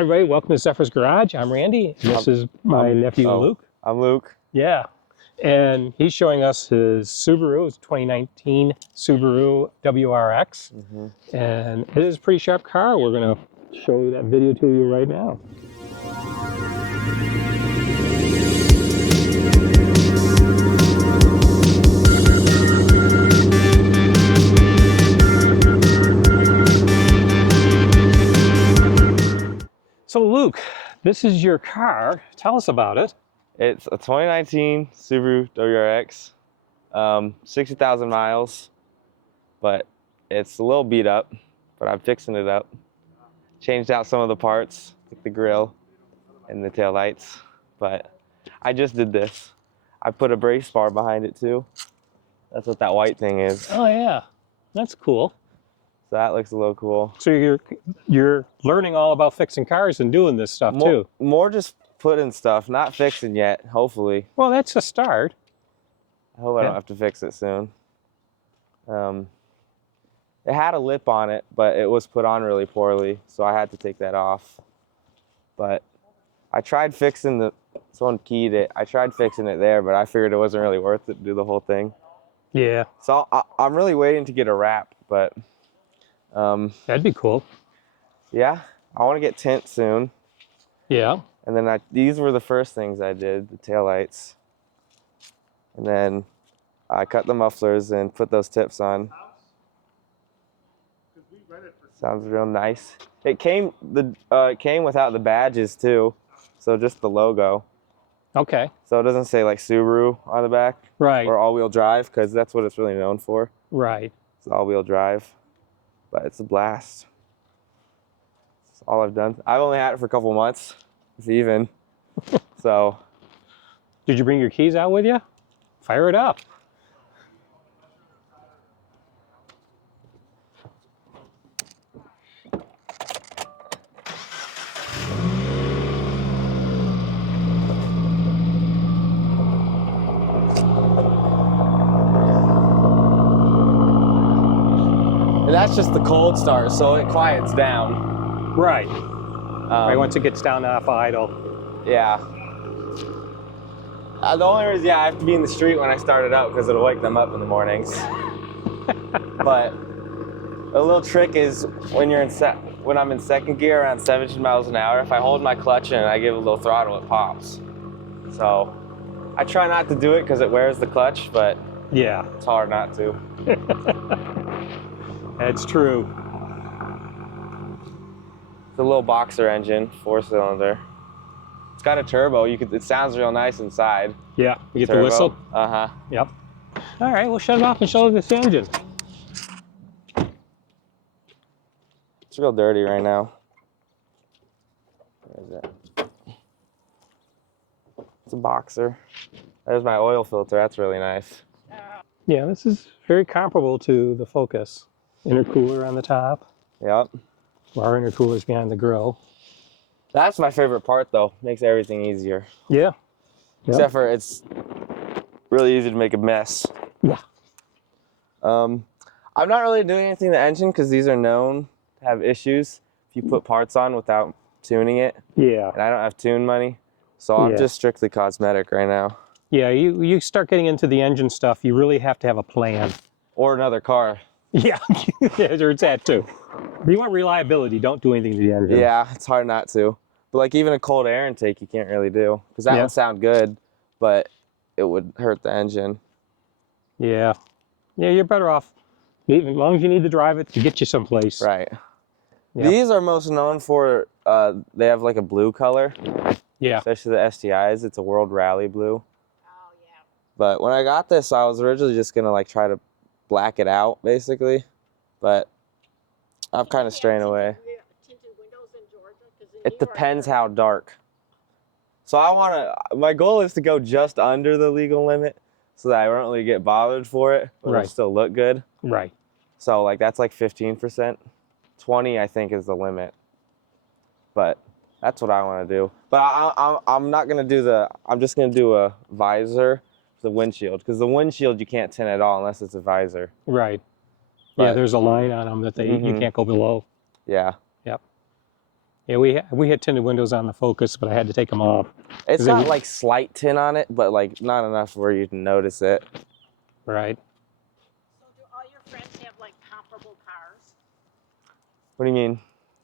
Hi, everybody. Welcome to Zephyr's Garage. I'm Randy. This is my nephew, Luke. I'm Luke. Yeah. And he's showing us his Subaru. It's 2019 Subaru WRX. And it is a pretty sharp car. We're going to show that video to you right now. So Luke, this is your car. Tell us about it. It's a 2019 Subaru WRX, 60,000 miles, but it's a little beat up, but I'm fixing it up. Changed out some of the parts, like the grille and the taillights, but I just did this. I put a brace bar behind it too. That's what that white thing is. Oh yeah, that's cool. So that looks a little cool. So you're learning all about fixing cars and doing this stuff too. More just putting stuff, not fixing yet, hopefully. Well, that's a start. I hope I don't have to fix it soon. It had a lip on it, but it was put on really poorly, so I had to take that off. But I tried fixing someone keyed it. I tried fixing it there, but I figured it wasn't really worth it to do the whole thing. Yeah. So I'm really waiting to get a wrap, but that'd be cool. Yeah, I want to get tint soon. Yeah. And then these were the first things I did, the taillights. And then I cut the mufflers and put those tips on. Sounds real nice. It came without the badges too, so just the logo. Okay. So it doesn't say like Subaru on the back, right? Or all-wheel drive, because that's what it's really known for. Right. It's all-wheel drive, but it's a blast. That's all I've done. I've only had it for a couple months, if even. So. Did you bring your keys out with you? Fire it up. And that's just the cold start, so it quiets down. Right. Right once it gets down off idle. Yeah. The only reason, I have to be in the street when I start it up because it'll wake them up in the mornings. But a little trick is when I'm in second gear around 17 miles an hour, if I hold my clutch in and I give a little throttle, it pops. So I try not to do it because it wears the clutch, but yeah, it's hard not to. That's true. It's a little boxer engine, 4-cylinder. It's got a turbo. It sounds real nice inside. Yeah, you get the whistle. Uh-huh. Yep. All right, we'll shut it off and show this engine. It's real dirty right now. Where is it? It's a boxer. There's my oil filter. That's really nice. Yeah, this is very comparable to the Focus. Intercooler on the top. Yep. Our intercooler's behind the grill. That's my favorite part, though. Makes everything easier. Yeah. Yep. Except for it's really easy to make a mess. Yeah. I'm not really doing anything to the engine because these are known to have issues if you put parts on without tuning it. Yeah. And I don't have tune money, so I'm just strictly cosmetic right now. Yeah, you start getting into the engine stuff, you really have to have a plan. Or another car. Yeah, there's that too. If you want reliability, don't do anything to the engine. Yeah, it's hard not to. But like even a cold air intake, you can't really do. Because that would sound good, but it would hurt the engine. Yeah. Yeah, you're better off, as long as you need to drive it, to get you someplace. Right. Yep. These are most known for, they have like a blue color. Yeah. Especially the STIs, it's a World Rally blue. Oh, yeah. But when I got this, I was originally just going to like try to black it out, basically. But I'm kind of straying away. It depends how dark. So my goal is to go just under the legal limit so that I don't really get bothered for it, but it'll still look good. Right. So like that's like 15%. 20 I think is the limit. But that's what I want to do. But I'm not going to do I'm just going to do a visor, the windshield, because the windshield you can't tint at all unless it's a visor. Right. But, yeah, there's a line on them that you can't go below. Yeah. Yep. Yeah, we had tinted windows on the Focus, but I had to take them off. It's 'Cause they got were- like slight tint on it, but like not enough where you can notice it. Right. So do all your friends have like comparable cars? What do you mean?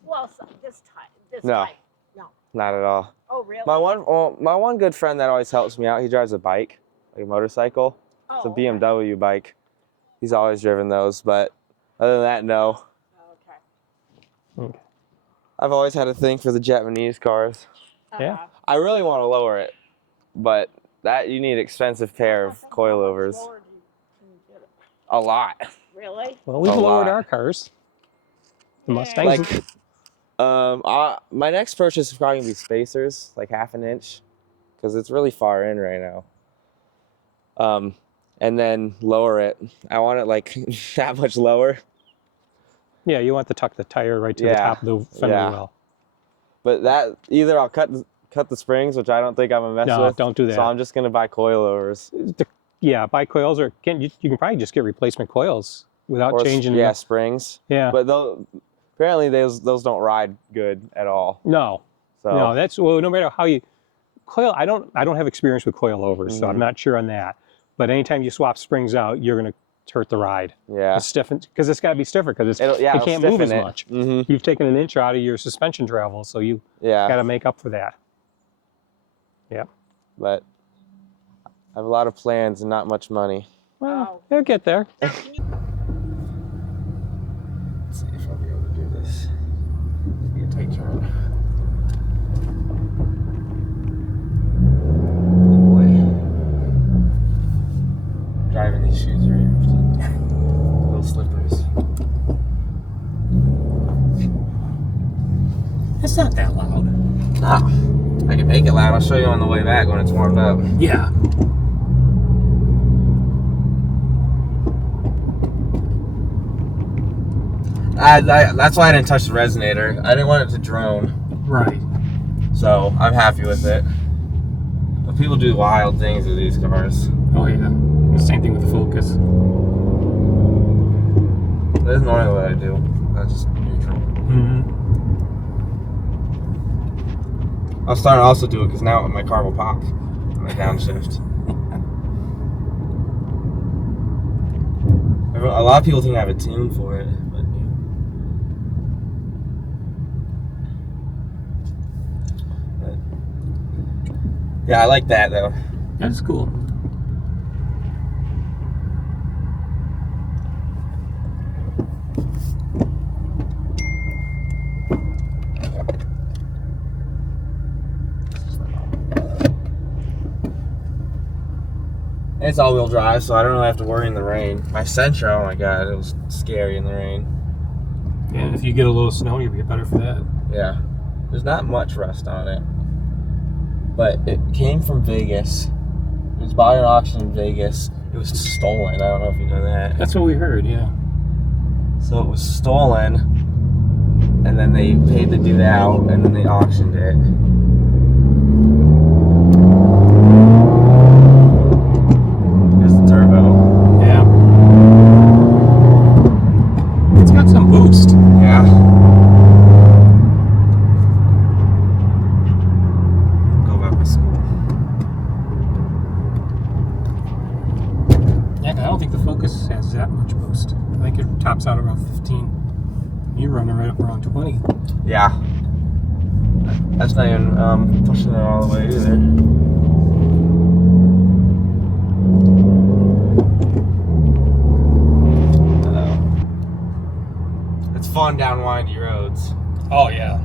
Well, so this type. No. No. Not at all. Oh, really? My one good friend that always helps me out, he drives a bike, like a motorcycle. Oh, It's a okay. BMW bike. He's always driven those, but other than that, no. Okay. I've always had a thing for the Japanese cars. Yeah. I really want to lower it, but that you need an expensive pair of coilovers. Lower can you get it? A lot. Really? Well, we've A lowered lot. our cars. The Yeah. Mustangs. My next purchase is probably gonna be spacers, like 1/2 inch, because it's really far in right now. And then lower it. I want it like that much lower. Yeah, you want to tuck the tire right to the Yeah. top of the fender Yeah. well. But that either I'll cut the springs, which I don't think I'm gonna mess No, with. don't do that. So I'm just gonna buy coilovers. Yeah, buy coils, or you can probably just get replacement coils without Or changing. yeah, springs. Yeah. But apparently those don't ride good at all. No. So No, that's well. No matter how you coil, I don't have experience with coilovers, so I'm not sure on that. But anytime you swap springs out, you're going to hurt the ride. yeah. It's stiffened because it's got to be stiffer because it It'll can't move as stiffen it. much. Mm-hmm. You've taken an inch out of your suspension travel, so you Yeah. got to make up for that. Yeah. But I have a lot of plans and not much money. Well, you'll get there. Now, can you Let's see if I'll be able to do this. Be a tight turn. Oh boy. Driving these shoes are little slippers. It's not that loud. No. I can make it loud. I'll show you on the way back when it's warmed up. Yeah. That's why I didn't touch the resonator. I didn't want it to drone. Right. So I'm happy with it. But people do wild things with these cars. Oh yeah. The same thing with the Focus. That's normally what I do. That's just neutral. Mm-hmm. I'll start to also do it because now my car will pop on the downshift. A lot of people think I have a tune for it, but yeah, I like that though. That's cool. It's all-wheel drive, so I don't really have to worry in the rain. My Sentra, oh my god, it was scary in the rain. And if you get a little snow, you'll get better for that. Yeah, there's not much rust on it, but it came from Vegas. It was bought at an auction in Vegas. It was stolen. I don't know if you know that. That's what we heard, yeah. So it was stolen, and then they paid to do that out, and then they auctioned it. Here's the turbo. Yeah. It's got some boost. Yeah. Go back to school. Yeah, I don't think the Focus has that much boost. I think it tops out around 15. You're running right up around 20. Yeah. That's not even pushing it all the way either. It's fun down windy roads. Oh, yeah.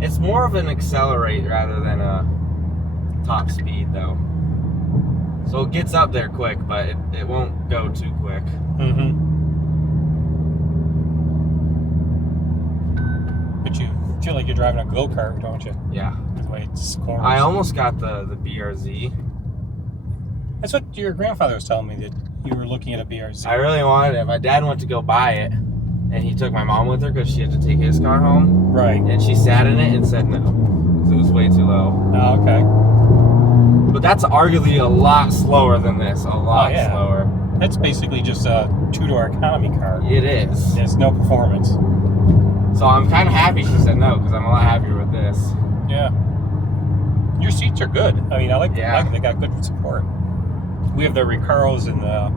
It's more of an accelerate rather than a top speed though. So it gets up there quick, but it won't go too quick. Mm-hmm. But you feel like you're driving a go-kart, don't you? Yeah. The way it's corners. I almost got the BRZ. That's what your grandfather was telling me, that you were looking at a BRZ. I really wanted it. My dad went to go buy it, and he took my mom with her because she had to take his car home. Right. And she sat in it and said no, because it was way too low. Oh, okay. But that's arguably a lot slower than this. A lot Oh, yeah. slower. That's basically just a two-door economy car. It is. There's no performance. So I'm kind of happy she said no, because I'm a lot happier with this. Yeah. Your seats are good. I mean, I like Yeah. them. They got good support. We have the Recaros and the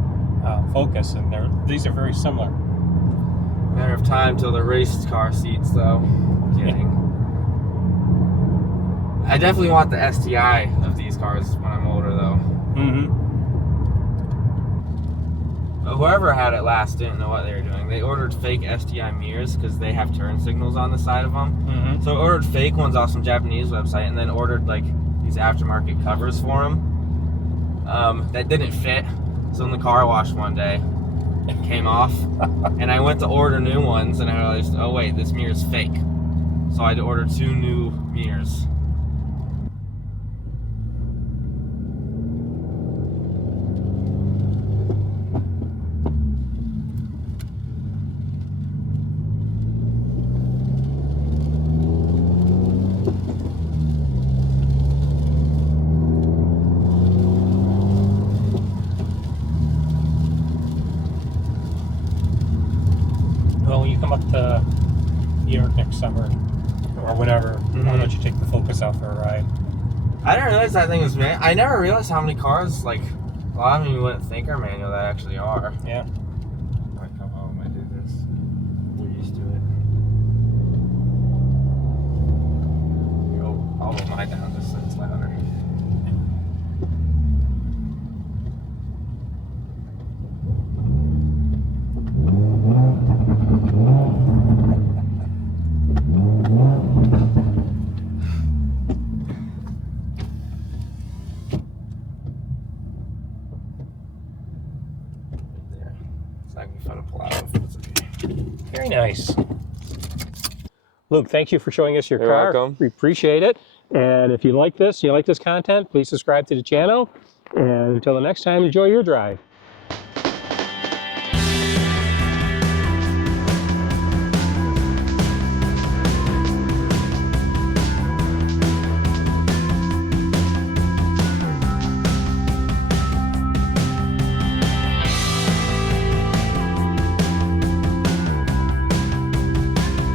Focus, and these are very similar. Matter of time till the race car seats, though. Kidding. I definitely want the STI of these cars when I'm older, though. Mm-hmm. Whoever had it last didn't know what they were doing. They ordered fake STI mirrors because they have turn signals on the side of them. Mm-hmm. So I ordered fake ones off some Japanese website, and then ordered like these aftermarket covers for them. That didn't fit. So in the car wash one day, it came off, and I went to order new ones, and I realized, oh wait, this mirror's fake. So I had to order 2 new mirrors. Well, when you come up to New York next summer or whatever, I'll let you take the Focus out for a ride. I didn't realize that thing was manual. I never realized how many cars, like, a lot of them you wouldn't think are manual that actually are. Yeah. I come home, I do this. You're used to it. I'll roll mine down just so it's louder. There. It's not gonna be fun to pull out of, but it's okay. Very nice. Luke, thank you for showing us your You're car. welcome. We appreciate it. And if you like this content, please subscribe to the channel. And until the next time, enjoy your drive.